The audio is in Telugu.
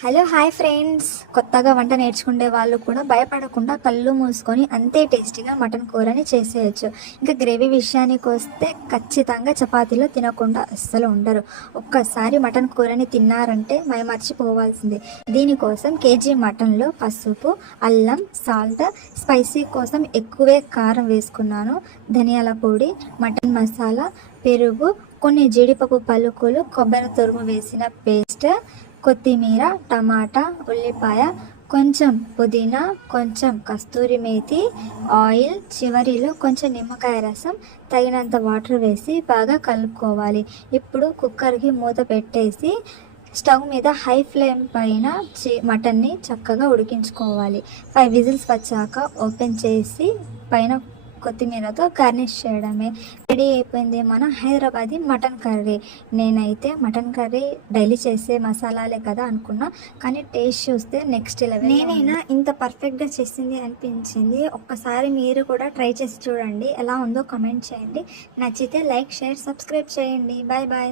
హలో హాయ్ ఫ్రెండ్స్, కొత్తగా వంట నేర్చుకునే వాళ్ళు కూడా భయపడకుండా కళ్ళు మూసుకొని అంతే టేస్టీగా మటన్ కూరని చేసేయచ్చు. ఇంకా గ్రేవీ విషయానికి వస్తే ఖచ్చితంగా చపాతీలో తినకుండా అస్సలు ఉండరు. ఒక్కసారి మటన్ కూరని తిన్నారంటే మర్చిపోవాల్సిందే. దీనికోసం కేజీ మటన్లో పసుపు, అల్లం, సాల్ట్, స్పైసీ కోసం ఎక్కువే కారం వేసుకున్నాను, ధనియాల పొడి, మటన్ మసాలా, పెరుగు, కొన్ని జీడిపప్పు పలుకులు, కొబ్బరి తురుము వేసిన పేస్ట్, కొత్తిమీర, టమాటా, ఉల్లిపాయ, కొంచెం పుదీనా, కొంచెం కస్తూరి మేతి, ఆయిల్, చివరిలో కొంచెం నిమ్మకాయ రసం, తగినంత వాటర్ వేసి బాగా కలుపుకోవాలి. ఇప్పుడు కుక్కర్కి మూత పెట్టేసి స్టవ్ మీద హై ఫ్లేమ్ పైన మటన్ని చక్కగా ఉడికించుకోవాలి. 5 విజిల్స్ వచ్చాక ఓపెన్ చేసి పైన కొత్తిమీరతో గార్నిష్ చేయడమే. రెడీ అయిపోయింది మన హైదరాబాదీ మటన్ కర్రీ. నేనైతే మటన్ కర్రీ డైలీ చేసే మసాలాలే కదా అనుకున్నా, కానీ టేస్ట్ చూస్తే నెక్స్ట్ లెవెల్. నేనైనా ఇంత పర్ఫెక్ట్గా చేసింది అనిపించింది. ఒక్కసారి మీరు కూడా ట్రై చేసి చూడండి, ఎలా ఉందో కమెంట్ చేయండి. నచ్చితే లైక్, షేర్, సబ్స్క్రైబ్ చేయండి. Bye bye.